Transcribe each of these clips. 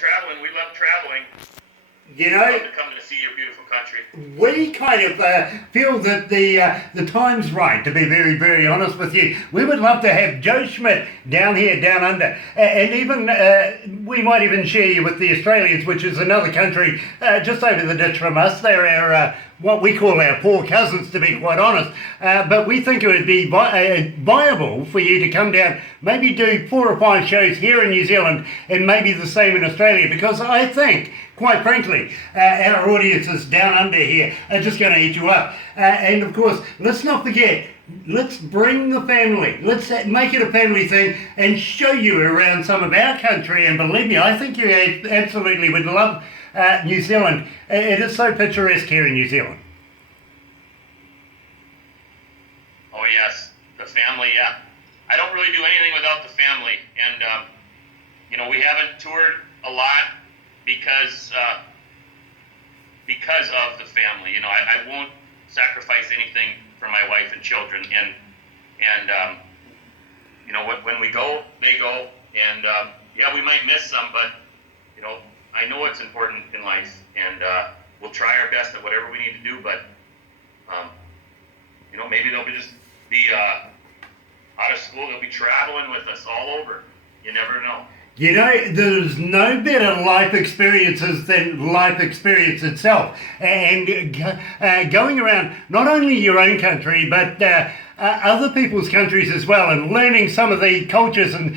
traveling. We love traveling. You We know, love to come to see your beautiful country. we kind of feel that the time's right, to be very, very honest with you. We would love to have Joe Schmidt down here, down under. And even, we might even share you with the Australians, which is another country just over the ditch from us. They're our, what we call our poor cousins, to be quite honest. But we think it would be viable for you to come down, maybe do 4 or 5 shows here in New Zealand, and maybe the same in Australia, because I think, quite frankly, our audiences down under here are just going to eat you up. And of course, let's not forget, let's bring the family. Let's make it a family thing and show you around some of our country. And believe me, I think you absolutely would love New Zealand. It is so picturesque here in New Zealand. Oh yes, the family. Yeah, I don't really do anything without the family, and we haven't toured a lot because of the family. I won't sacrifice anything for my wife and children, and when we go, they go, and yeah, we might miss some, but I know it's important in life, and we'll try our best at whatever we need to do, but maybe they'll just be out of school, they'll be traveling with us all over. You never know. There's no better life experiences than life experience itself. And going around not only your own country, but other people's countries as well, and learning some of the cultures and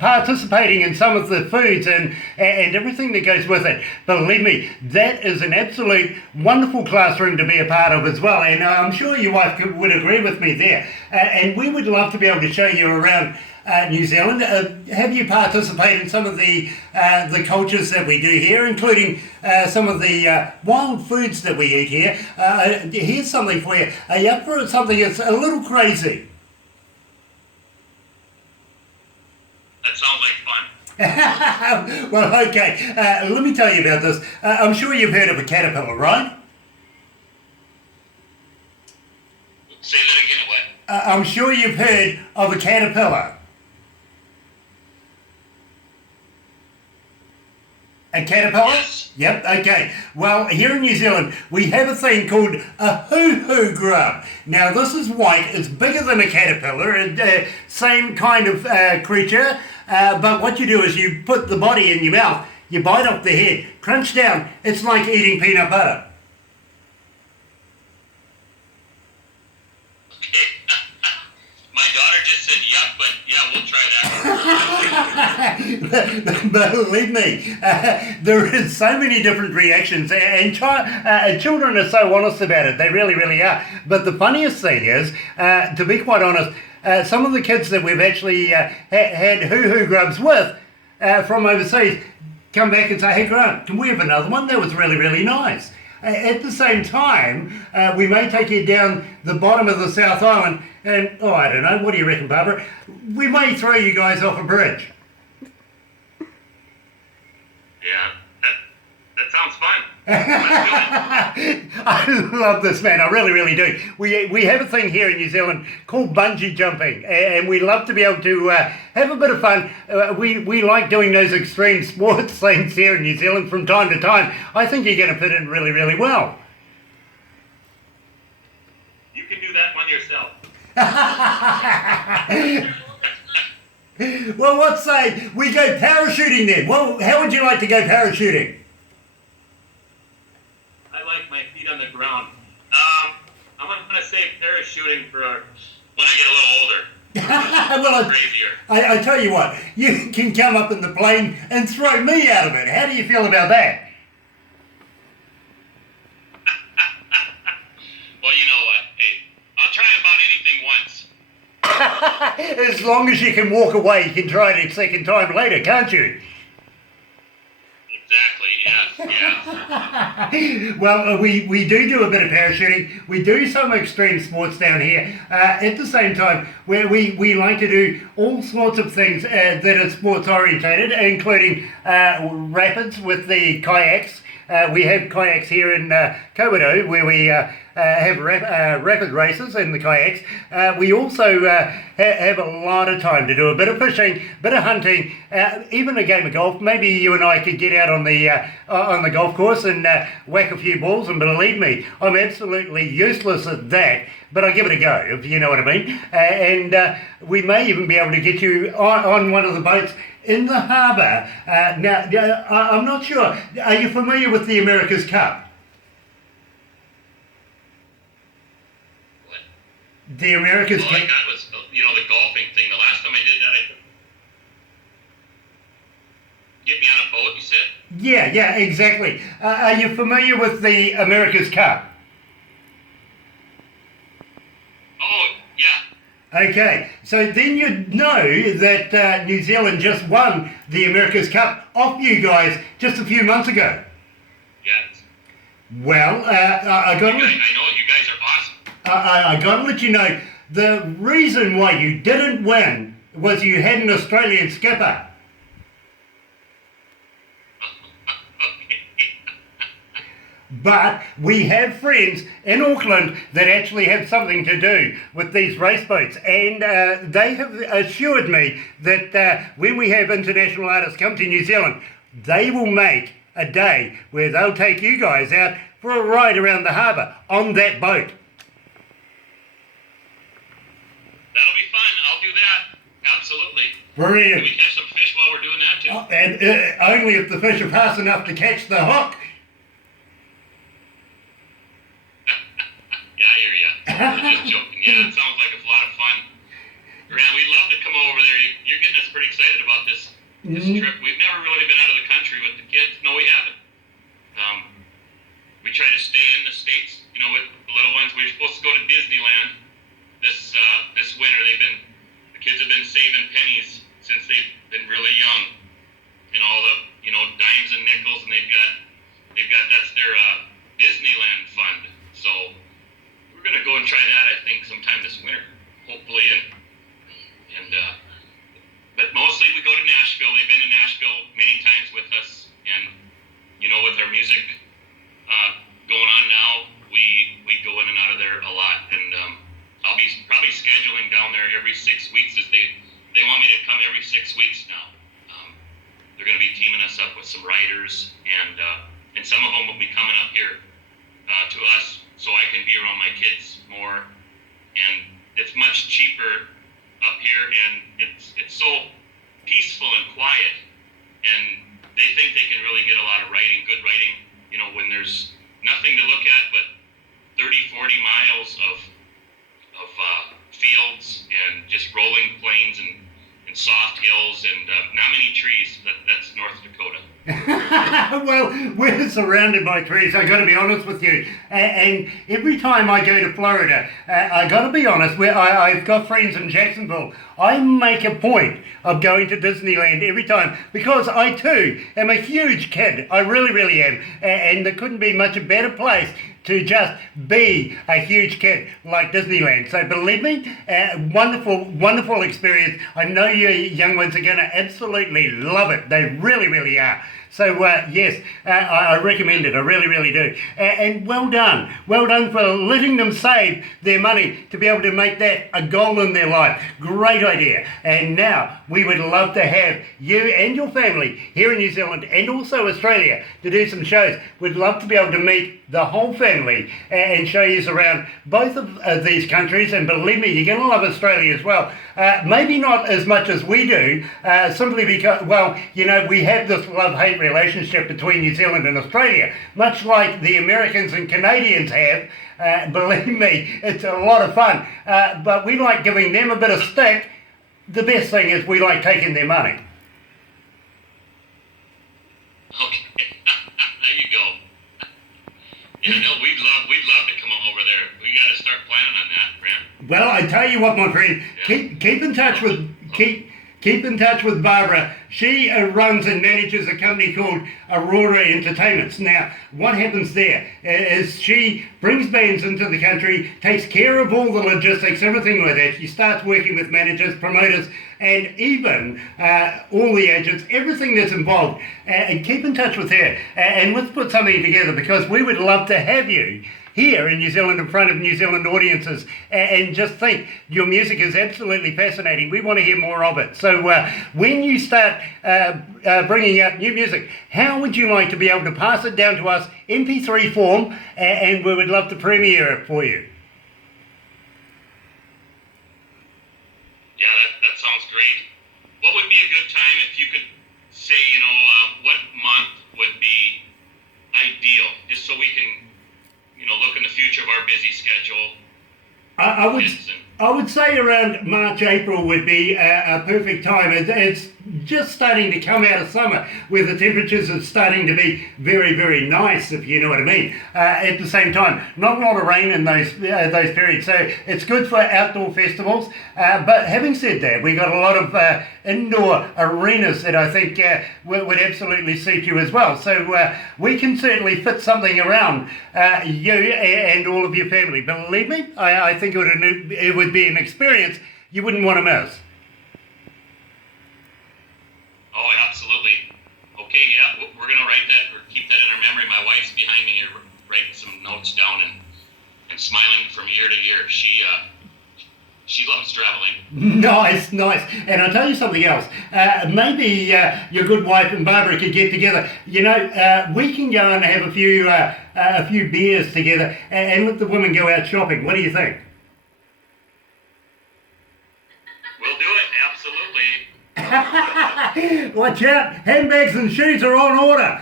participating in some of the foods and everything that goes with it. Believe me, that is an absolute wonderful classroom to be a part of as well. And I'm sure your wife would agree with me there. And we would love to be able to show you around New Zealand. Have you participated in some of the cultures that we do here, including some of the wild foods that we eat here? Here's something for you. Are you up for something that's a little crazy? That sounds like fun. Well, okay. Let me tell you about this. I'm sure you've heard of a caterpillar, right? Say that again, what? I'm sure you've heard of a caterpillar. A caterpillar? Yes. Yep, okay. Well, here in New Zealand, we have a thing called a hoo-hoo grub. Now, this is white. It's bigger than a caterpillar, and same kind of creature. But what you do is you put the body in your mouth, you bite off the head, crunch down. It's like eating peanut butter. My daughter just said yup, but yeah, we'll try that. Believe me, there is so many different reactions, and children are so honest about it. They really, really are. But the funniest thing is, to be quite honest, some of the kids that we've actually had hoo-hoo grubs with from overseas come back and say, "Hey Grant, can we have another one? That was really, really nice." At the same time, we may take you down the bottom of the South Island and, I don't know, what do you reckon, Barbara? We may throw you guys off a bridge. Yeah, that sounds fun. Let's do it. I love this, man. I really, really do. We have a thing here in New Zealand called bungee jumping, and we love to be able to have a bit of fun. We like doing those extreme sports things here in New Zealand from time to time. I think you're going to fit in really, really well. You can do that one yourself. Well, what say we go parachuting then? Well, how would you like to go parachuting? I like my feet on the ground. I'm going to say parachuting for when I get a little older. Well, Crazier. I tell you what, you can come up in the plane and throw me out of it. How do you feel about that? Well, you know what? Hey, I'll try about anything once. As long as you can walk away, you can try it a second time later, can't you? Exactly, yeah. Well, we do a bit of parachuting. We do some extreme sports down here. At the same time, where we like to do all sorts of things that are sports orientated, including rapids with the kayaks. We have kayaks here in Kawerau where we have rapid races in the kayaks. We also have a lot of time to do a bit of fishing, bit of hunting, even a game of golf. Maybe you and I could get out on the golf course and whack a few balls, and believe me, I'm absolutely useless at that, but I give it a go, if you know what I mean. And we may even be able to get you on one of the boats in the harbour. Now, I'm not sure. Are you familiar with the America's Cup? What? The America's All Cup. I got was, the golfing thing. The last time I did that, get me on a boat, you said? Yeah, exactly. Are you familiar with the America's Cup? Oh, yeah. Okay, so then you'd know that New Zealand just won the America's Cup off you guys just a few months ago. Yes. Well, I got I know, you guys are awesome. I got to let you know, the reason why you didn't win was you had an Australian skipper. But we have friends in Auckland that actually have something to do with these race boats, and they have assured me that when we have international artists come to New Zealand, they will make a day where they'll take you guys out for a ride around the harbour on that boat. That'll be fun. I'll do that. Absolutely. Brilliant. Can we catch some fish while we're doing that too? And only if the fish are fast enough to catch the hook. Yeah, I hear ya. I was just joking. Yeah, it sounds like it's a lot of fun. Grant, we'd love to come over there. You're getting us pretty excited about this trip. We've never really been out of the country with the kids. No, we haven't. We try to stay in the States, with the little ones. We were supposed to go to Disneyland this winter. The kids have been saving pennies since they've been really young. And all the, dimes and nickels, and they've got that's their Disneyland fund. So we're gonna go and try that, I think, sometime this winter, hopefully, but mostly we go to Nashville. They've been to Nashville many times with us, and with our music going on now, we go in and out of there a lot, and I'll be probably scheduling down there every 6 weeks, as they want me to come every 6 weeks now. They're going to be teaming us up with some writers, and some of them will be coming up here to us, so I can be around my kids more. And it's much cheaper up here, and it's so peaceful and quiet, and they think they can really get a lot of writing, good writing, when there's nothing to look at but 30, 40 miles of fields and just rolling plains and soft hills and not many trees. That's North Dakota. Well, we're surrounded by trees, I got to be honest with you. And every time I go to Florida, I got to be honest, I've got friends in Jacksonville. I make a point of going to Disneyland every time because I too am a huge kid. I really, really am. And there couldn't be much a better place to just be a huge kid like Disneyland. So believe me, wonderful, wonderful experience. I know you young ones are going to absolutely love it. They really, really are. So yes, I recommend it. I really, really do. And well done. Well done for letting them save their money to be able to make that a goal in their life. Great idea. And now we would love to have you and your family here in New Zealand and also Australia to do some shows. We'd love to be able to meet the whole family and show you around both of these countries. And believe me, you're going to love Australia as well. Maybe not as much as we do, simply because, well, we have this love-hate relationship between New Zealand and Australia, much like the Americans and Canadians have. Believe me, it's a lot of fun. But we like giving them a bit of stick. The best thing is we like taking their money. Okay, there you go. Yeah, no, we'd love to come over there. We got to start planning on that, Grant. Well, I tell you what, my friend, keep in touch with keep in touch with Barbara. She runs and manages a company called Aurora Entertainments. Now, what happens there is she brings bands into the country, takes care of all the logistics, everything like that. She starts working with managers, promoters, and even all the agents, everything that's involved. And keep in touch with her. And let's put something together, because we would love to have you here in New Zealand, in front of New Zealand audiences, and just think, your music is absolutely fascinating. We want to hear more of it. So when you start bringing out new music, how would you like to be able to pass it down to us, MP3 form, and we would love to premiere it for you? Yeah, that sounds great. What would be a good time if you could say, what month would be ideal, just so we can look in the future of our busy schedule. I would say around March, April would be a perfect time. It's just starting to come out of summer, where the temperatures are starting to be very, very nice, if you know what I mean. At the same time, not a lot of rain in those periods, so it's good for outdoor festivals. But having said that, we got a lot of indoor arenas that I think would absolutely suit you as well. So we can certainly fit something around you and all of your family. Believe me, I think it would be an experience you wouldn't want to miss. Oh, absolutely. Okay, yeah, we're going to write that, or keep that in our memory. My wife's behind me here writing some notes down and smiling from ear to ear. She loves traveling. Nice. And I'll tell you something else. Maybe your good wife and Barbara could get together. We can go and have a few beers together and let the women go out shopping. What do you think? We'll do it, absolutely. Watch out, handbags and shoes are on order.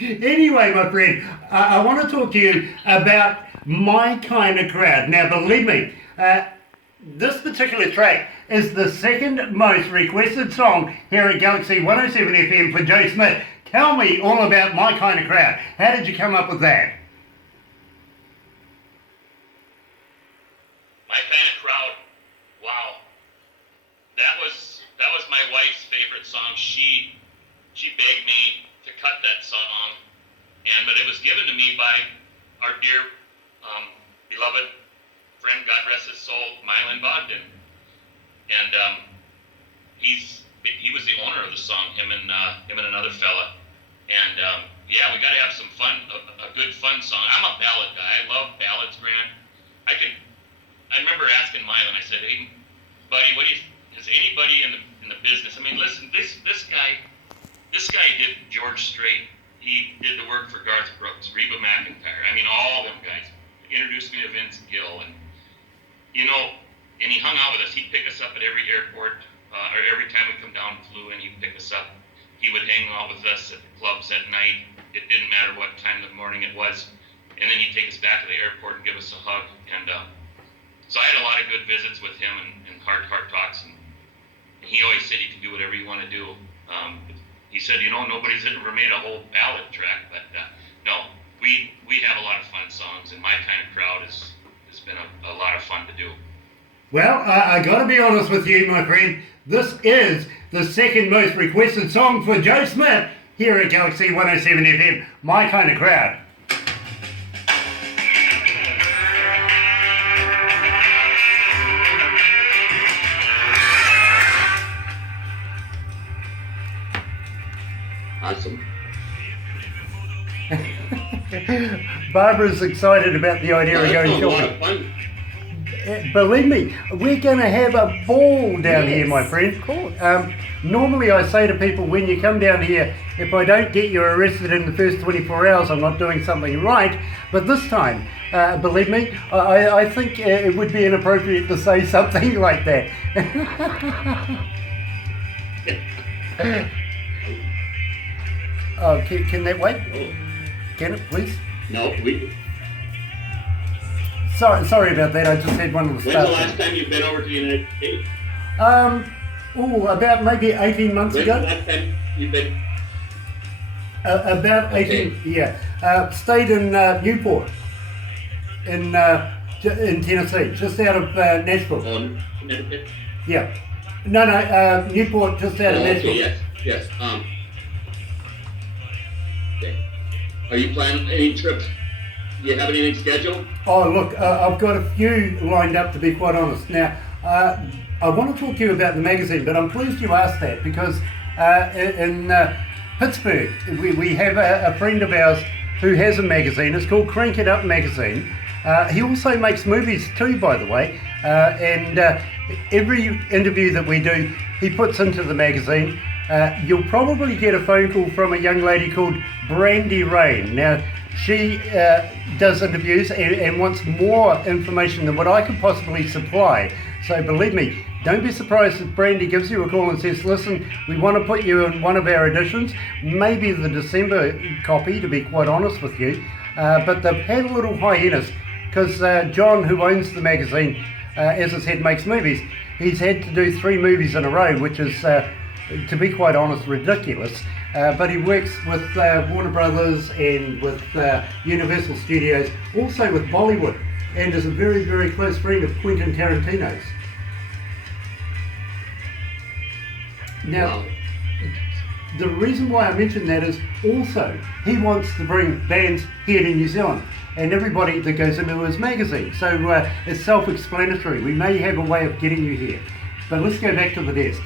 Anyway, my friend, I want to talk to you about My Kind of Crowd. Now, believe me, this particular track is the second most requested song here at Galaxy 107 FM for Joe Schmidt. Tell me all about My Kind of Crowd. How did you come up with that? My Kind of Crowd. Wow. That was my wife's favorite song. She begged me to cut that song, but it was given to me by our dear beloved friend, God rest his soul, Mylan Bogdan, and he was the owner of the song. Him and another fella, and we got to have some fun, a good fun song. I'm a ballad guy. I love ballads, Grant. I remember asking Mylan. I said, "Hey, buddy, has anybody in the business? I mean, listen, this guy did George Strait. He did the work for Garth Brooks, Reba McEntire. I mean, all them guys. Introduced me to Vince Gill, and he hung out with us. He'd pick us up at every airport, or every time we come down, flew in, he'd pick us up. He would hang out with us at the clubs at night. It didn't matter what time of the morning it was, and then he'd take us back to the airport and give us a hug. And so I had a lot of good visits with him and heart talks, and he always said you can do whatever you want to do. He said, nobody's ever made a whole ballad track, but no, we have a lot of fun songs, and My Kind of Crowd has been a lot of fun to do. Well, I got to be honest with you, my friend. This is the second most requested song for Joe Schmidt here at Galaxy 107 FM, My Kind of Crowd. Awesome. Barbara's excited about the idea of going shopping. Believe me, we're going to have a ball down here, my friend. Of course. Normally I say to people, when you come down here, if I don't get you arrested in the first 24 hours, I'm not doing something right. But this time, believe me, I think it would be inappropriate to say something like that. Oh, can that wait? Can it, please? No, Sorry about that. I just had one of the When's the last time you've been over to the United States? About maybe 18 months When's ago. the last time you've been? About 18, Okay. yeah. Stayed in Newport, in Tennessee, just out of Nashville. On Connecticut? Yeah. No, Newport, just out of Nashville. Okay, yes. Okay. Are you planning any trips? Do you have anything scheduled? Oh, look, I've got a few lined up, to be quite honest. Now, I want to talk to you about the magazine, but I'm pleased you asked that because in Pittsburgh, we have a friend of ours who has a magazine. It's called Crank It Up Magazine. He also makes movies too, by the way, and every interview that we do, he puts into the magazine. You'll probably get a phone call from a young lady called Brandy Rain. Now, she does interviews and wants more information than what I could possibly supply. So believe me, don't be surprised if Brandy gives you a call and says, listen, we want to put you in one of our editions, maybe the December copy, to be quite honest with you. But they've had a little hiatus because John, who owns the magazine, as I said, makes movies. He's had to do 3 movies in a row, which is, to be quite honest, ridiculous. But he works with Warner Brothers and with Universal Studios, also with Bollywood, and is a very, very close friend of Quentin Tarantino's. Now, the reason why I mention that is also he wants to bring bands here to New Zealand and everybody that goes into his magazine. So it's self-explanatory. We may have a way of getting you here. But let's go back to the desk.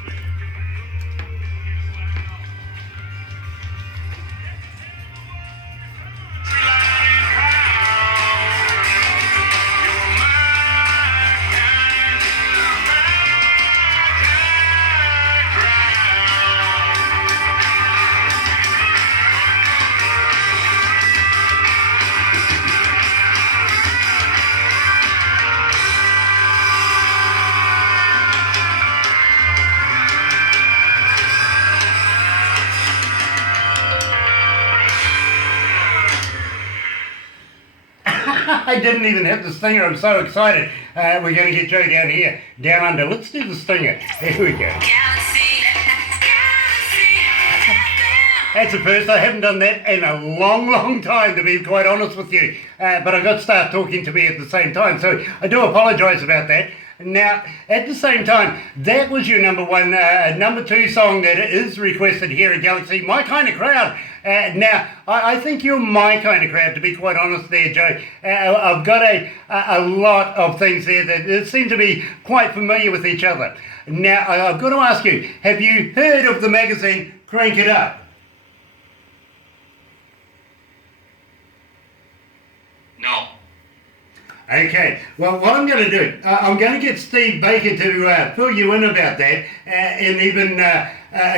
I didn't even hit the stinger. I'm so excited. We're going to get Joe down here, down under. Let's do the stinger. There we go. That's a first. I haven't done that in a long, long time, to be quite honest with you. But I got Start talking to me at the same time, so I do apologise about that. Now, at the same time, that was your number 2 song that is requested here at Galaxy, My Kind of Crowd. Now, I think you're my kind of crowd, to be quite honest there, Joe. I've got a lot of things there that seem to be quite familiar with each other. Now, I've got to ask you, have you heard of the magazine Crank It Up? No. Okay, well, what I'm going to do, I'm going to get Steve Baker to fill you in about that and even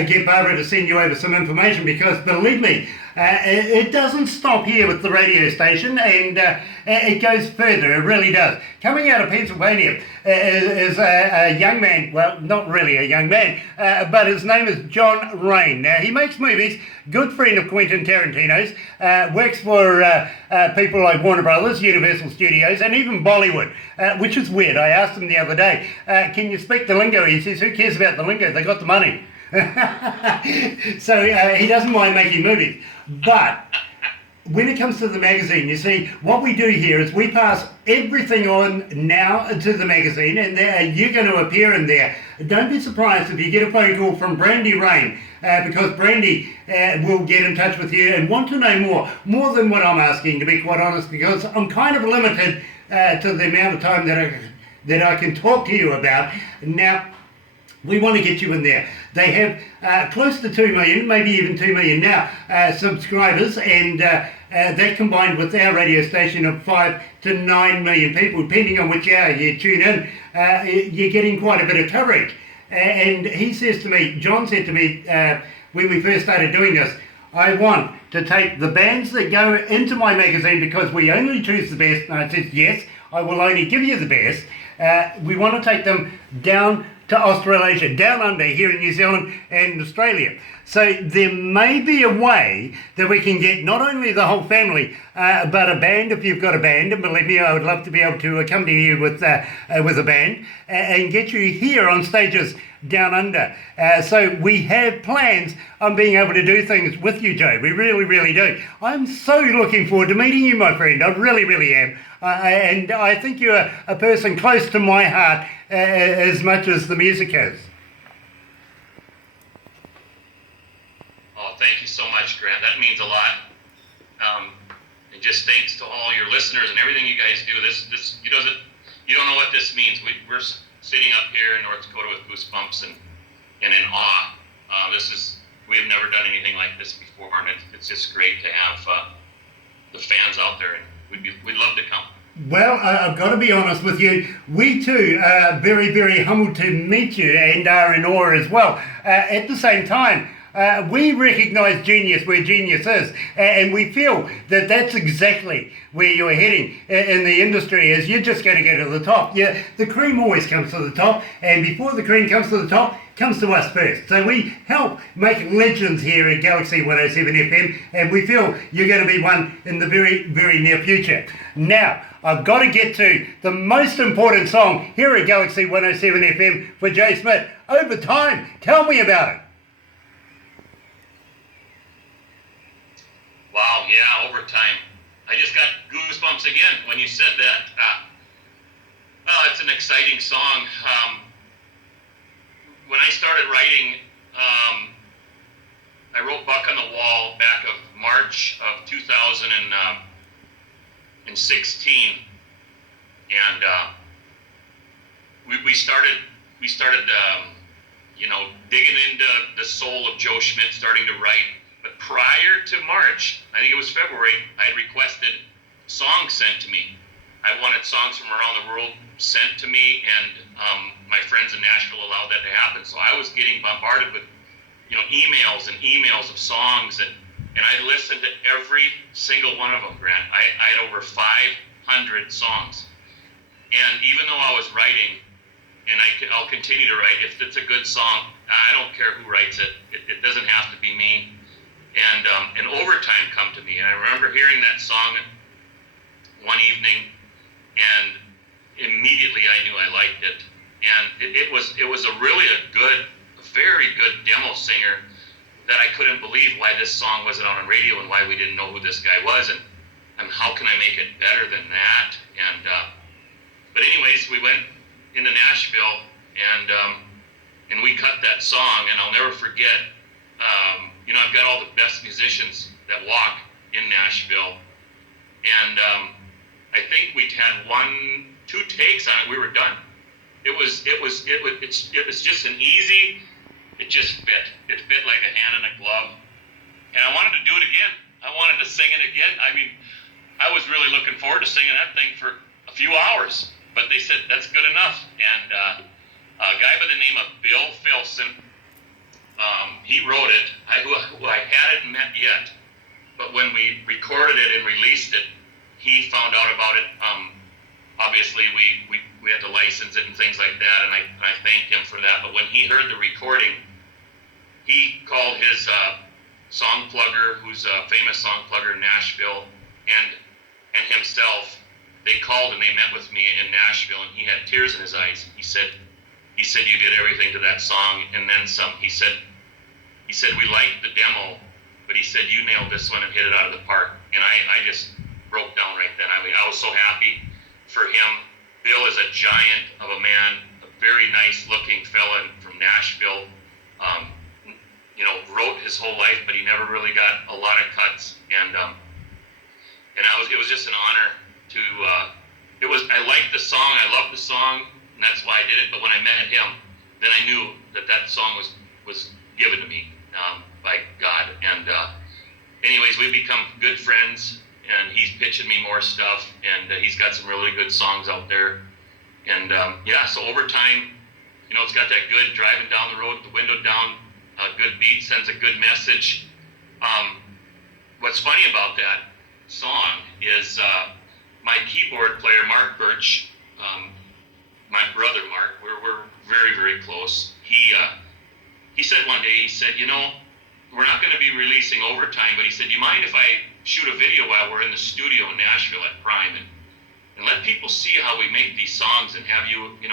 get Barbara to send you over some information because, believe me, it doesn't stop here with the radio station and it goes further, it really does. Coming out of Pennsylvania is a young man, well, not really a young man, but his name is John Rain. Now, he makes movies, good friend of Quentin Tarantino's, works for people like Warner Brothers, Universal Studios, and even Bollywood, which is weird. I asked him the other day, can you speak the lingo? He says, who cares about the lingo? They got the money. So he doesn't mind making movies. But when it comes to the magazine, you see, what we do here is we pass everything on now to the magazine, and you're going to appear in there. Don't be surprised if you get a phone call from Brandy Rain, because Brandy will get in touch with you and want to know more than what I'm asking, to be quite honest, because I'm kind of limited to the amount of time that I can talk to you about. Now, we want to get you in there. They have close to 2 million, maybe even 2 million now, subscribers, and that combined with our radio station of 5 to 9 million people, depending on which hour you tune in, you're getting quite a bit of coverage. And he says to me, John said to me when we first started doing this, I want to take the bands that go into my magazine because we only choose the best. And I said, yes, I will only give you the best. We want to take them down to Australasia, down under here in New Zealand and Australia. So there may be a way that we can get not only the whole family, but a band, if you've got a band, and believe me, I would love to be able to accompany you with a band, and get you here on stages down under. So we have plans on being able to do things with you, Joe. We really, really do. I'm so looking forward to meeting you, my friend. I really, really am. And I think you're a person close to my heart as much as the music is. thank you so much, Grant. That means a lot. And just thanks to all your listeners and everything you guys do. This you don't know what this means. We're sitting up here in North Dakota with goosebumps and in awe. We have never done anything like this before, and it's just great to have the fans out there, and we'd love to come. Well, I've got to be honest with you. We too are very, very humbled to meet you and are in awe as well. At the same time, we recognise genius where genius is, and we feel that that's exactly where you're heading in the industry, is you're just going to go to the top. Yeah, the cream always comes to the top, and before the cream comes to the top, comes to us first. So we help make legends here at Galaxy 107 FM, and we feel you're going to be one in the very, very near future. Now, I've got to get to the most important song here at Galaxy 107 FM for Joe Schmidt. Overtime. Tell me about it. Wow, yeah, Overtime. I just got goosebumps again when you said that. Well, it's an exciting song. When I started writing, I wrote Buck on the Wall back of March of 2016, and we started digging into the soul of Joe Schmidt, starting to write. But prior to March, I think it was February, I had requested songs sent to me. I wanted songs from around the world sent to me, and my friends in Nashville allowed that to happen. So I was getting bombarded with, emails and emails of songs, and I listened to every single one of them, Grant. I had over 500 songs. And even though I was writing, and I'll continue to write, if it's a good song, I don't care who writes it. It doesn't have to be me. And Overtime come to me, and I remember hearing that song one evening, and immediately I knew I liked it. And it was a very good demo singer that I couldn't believe why this song wasn't on radio and why we didn't know who this guy was, and how can I make it better than that? But anyways, we went into Nashville, and we cut that song, and I'll never forget. I've got all the best musicians that walk in Nashville, and I think we'd had 2 takes on it. We were done. It was just an easy. It just fit. It fit like a hand in a glove, and I wanted to do it again. I wanted to sing it again. I mean, I was really looking forward to singing that thing for a few hours, but they said that's good enough. And a guy by the name of Bill Filson. He wrote it, who I hadn't met yet, but when we recorded it and released it, he found out about it. Obviously, we had to license it and things like that, and I thanked him for that. But when he heard the recording, he called his song plugger, who's a famous song plugger in Nashville, and himself. They called and they met with me in Nashville, and he had tears in his eyes. He said you did everything to that song and then some. He said we liked the demo, but he said you nailed this one and hit it out of the park. And I just broke down right then. I mean, I was so happy for him. Bill is a giant of a man, a very nice looking fella from Nashville. Wrote his whole life, but he never really got a lot of cuts. And it was just an honor to. I liked the song. I loved the song. And that's why I did it. But when I met him, then I knew that song was given to me by God. And anyways, we've become good friends, and he's pitching me more stuff, and he's got some really good songs out there. And so Overtime, it's got that good driving down the road, the window down, good beat, sends a good message. What's funny about that song is my keyboard player, Mark Birch, my brother Mark, we're very, very close. He said one day, he said, we're not going to be releasing Overtime, but he said, you mind if I shoot a video while we're in the studio in Nashville at Prime and let people see how we make these songs and have you, and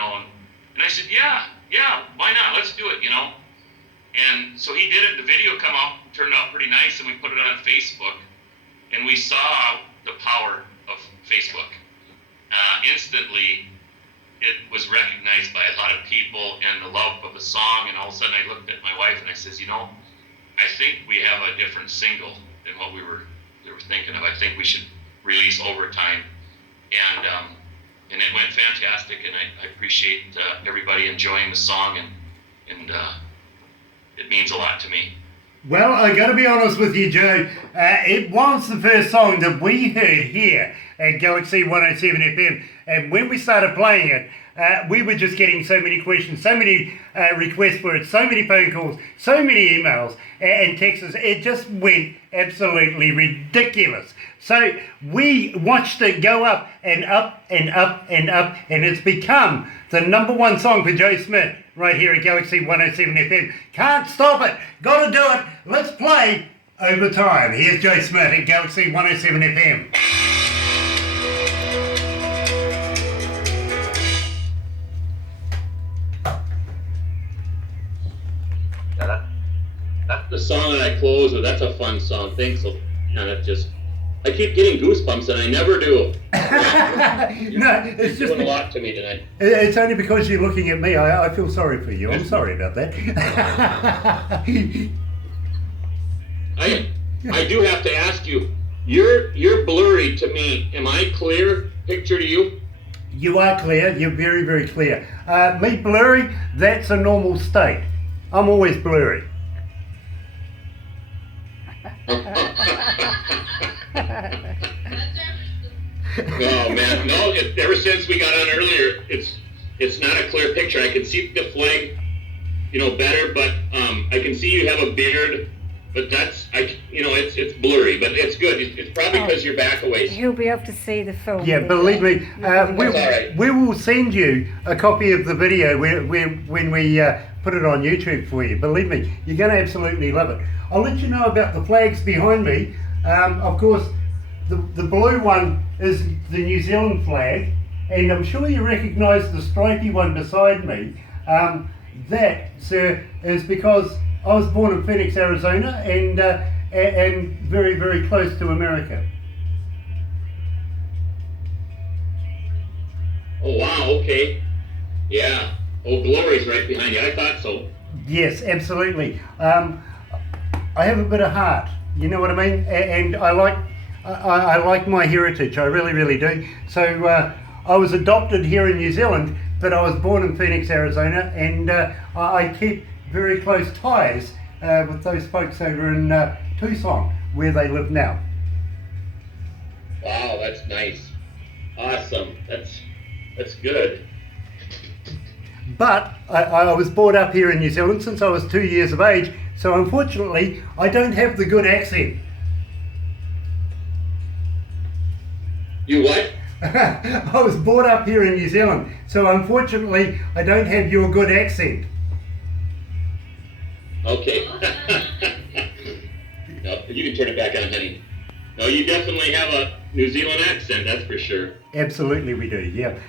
I said, yeah, why not? Let's do it, And so he did it. The video turned out pretty nice, and we put it on Facebook, and we saw the power of Facebook. Instantly, it was recognized by a lot of people and the love of the song, and all of a sudden I looked at my wife and I says, I I think we have a different single than what we were thinking of. I think we should release Overtime, and it went fantastic, and I appreciate everybody enjoying the song, and it means a lot to me. Well, I got to be honest with you, Joe. It was the first song that we heard here at Galaxy 107 FM, and when we started playing it, we were just getting so many questions, so many requests for it, so many phone calls, so many emails and texts. It just went absolutely ridiculous. So we watched it go up and up and up and up, and it's become the #1 song for Joe Schmidt right here at Galaxy 107 FM. Can't stop it. Got to do it. Let's play Overtime. Here's Joe Schmidt at Galaxy 107 FM. That's the song that I close with. That's a fun song. Thanks. I keep getting goosebumps, and I never do. No, it's You're just doing a lot to me tonight. It's only because you're looking at me. I feel sorry for you. I'm sorry about that. I do have to ask you. You're blurry to me. Am I clear picture to you? You are clear. You're very, very clear. Me blurry, that's a normal state. I'm always blurry. Oh man, no! Ever since we got on earlier, it's not a clear picture. I can see the flag, better, but I can see you have a beard. But it's blurry, but it's good. It's probably because you're back away. He'll be able to see the film. Yeah, believe me, right. we will send you a copy of the video when we put it on YouTube for you. Believe me, you're going to absolutely love it. I'll let you know about the flags behind me. Of course, the blue one is the New Zealand flag, and I'm sure you recognise the stripy one beside me. That, sir, is because I was born in Phoenix, Arizona, and very, very close to America. Oh wow, okay. Yeah. Old Glory's right behind you. I thought so. Yes, absolutely. I have a bit of heart, you know what I mean? And I like my heritage, I really, really do. So I was adopted here in New Zealand, but I was born in Phoenix, Arizona, and I keep very close ties with those folks over in Tucson, where they live now. Wow, that's nice. Awesome. That's good. But I was brought up here in New Zealand since I was 2 years of age, so unfortunately I don't have the good accent. You what? I was brought up here in New Zealand, so unfortunately I don't have your good accent. Okay. No, you can turn it back on, honey. No, you definitely have a New Zealand accent, that's for sure. Absolutely we do, yeah.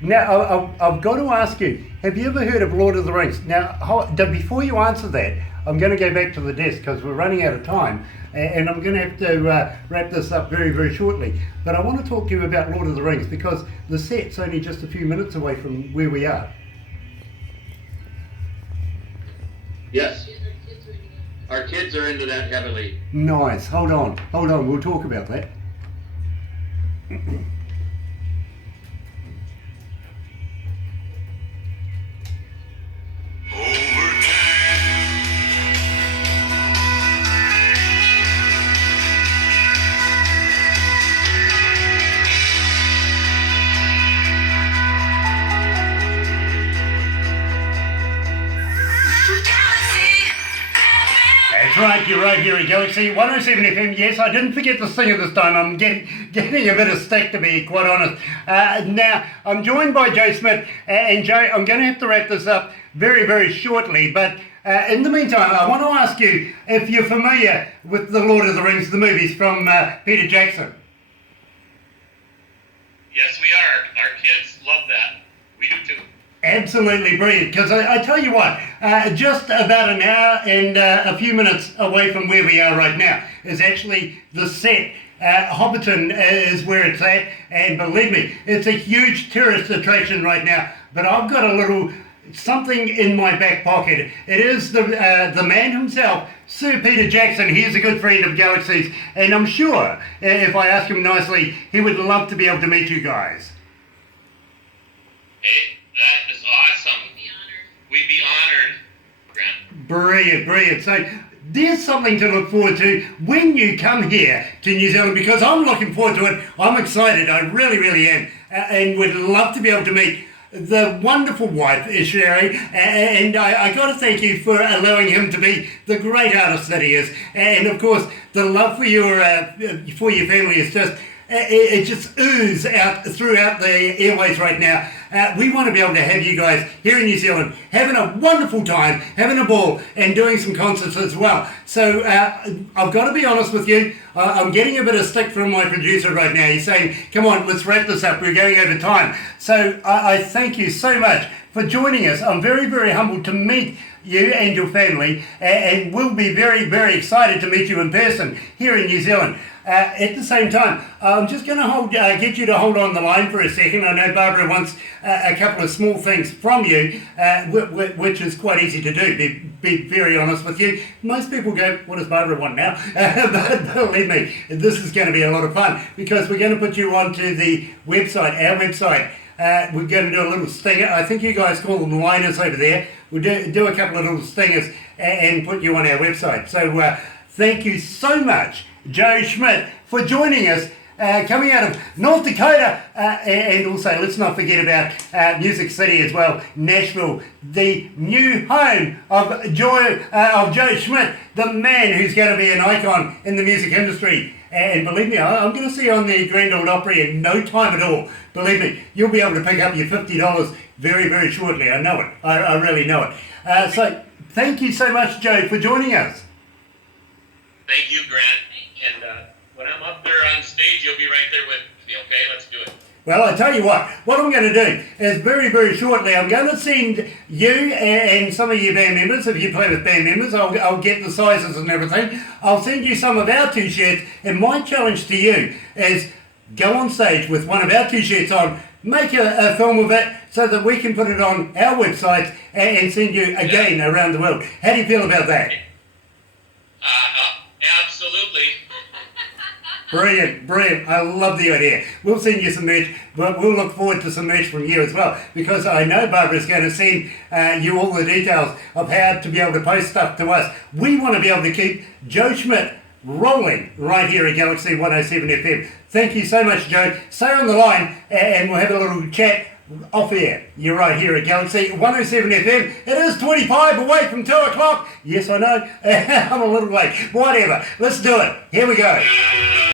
Now, I've got to ask you, have you ever heard of Lord of the Rings? Now, before you answer that, I'm going to go back to the desk because we're running out of time, and I'm going to have to wrap this up very, very shortly. But I want to talk to you about Lord of the Rings because the set's only just a few minutes away from where we are. Yes. Our kids are into that heavily. Nice. Hold on. We'll talk about that. That's right, you're right here at Galaxy 107 FM. Yes, I didn't forget to sing it this time. I'm getting a bit of stick, to be quite honest. Now, I'm joined by Joe Schmidt, and Joe, I'm going to have to wrap this up very, very shortly, but in the meantime, I want to ask you if you're familiar with the Lord of the Rings, the movies from Peter Jackson. Yes, we are. Our kids love that. We do too. Absolutely brilliant, because I tell you what, just about an hour and a few minutes away from where we are right now is actually the set. Hobbiton is where it's at, and believe me, it's a huge tourist attraction right now. But I've got a little something in my back pocket. It is the man himself, Sir Peter Jackson. He is a good friend of Galaxy's, and I'm sure if I ask him nicely, he would love to be able to meet you guys. Hey, that is awesome. We'd be honored, Grant. Brilliant, brilliant. So there's something to look forward to when you come here to New Zealand, because I'm looking forward to it. I'm excited. I really, really am, and would love to be able to meet the wonderful wife, Sherry, and I got to thank you for allowing him to be the great artist that he is, and of course the love for your family is just it just oozes out throughout the airways right now. We want to be able to have you guys here in New Zealand having a wonderful time, having a ball, and doing some concerts as well. So I've got to be honest with you, I'm getting a bit of stick from my producer right now. He's saying, come on, let's wrap this up, we're going over time. So I thank you so much for joining us. I'm very, very humbled to meet you and your family, and we'll be very, very excited to meet you in person here in New Zealand. At the same time, I'm just going to get you to hold on the line for a second. I know Barbara wants a couple of small things from you, which is quite easy to do, be very honest with you. Most people go, what does Barbara want now? But believe me, this is going to be a lot of fun, because we're going to put you onto the website, our website. We're going to do a little stinger. I think you guys call them liners over there. We'll do a couple of little stingers and put you on our website. So thank you so much, Joe Schmidt, for joining us, coming out of North Dakota, and also let's not forget about Music City as well, Nashville, the new home of Joe Schmidt, the man who's going to be an icon in the music industry. And believe me, I'm going to see you on the Grand Ole Opry in no time at all. Believe me, you'll be able to pick up your $50 very, very shortly. I know it. I really know it. So thank you so much, Joe, for joining us. Thank you, Grant. And when I'm up there on stage, you'll be right there with me, okay? Let's do it. Well, I tell you what I'm going to do is very, very shortly, I'm going to send you and some of your band members, if you play with band members, I'll get the sizes and everything. I'll send you some of our t-shirts, and my challenge to you is go on stage with one of our t-shirts on, make a film of it so that we can put it on our website and send you again around the world. How do you feel about that? Absolutely. Brilliant, brilliant. I love the idea. We'll send you some merch, but we'll look forward to some merch from you as well, because I know Barbara's going to send you all the details of how to be able to post stuff to us. We want to be able to keep Joe Schmidt rolling right here at Galaxy 107 FM. Thank you so much, Joe. Stay on the line and we'll have a little chat off air. You're right here at Galaxy 107 FM. It is 25 away from 2 o'clock. Yes, I know. I'm a little late. Whatever. Let's do it. Here we go.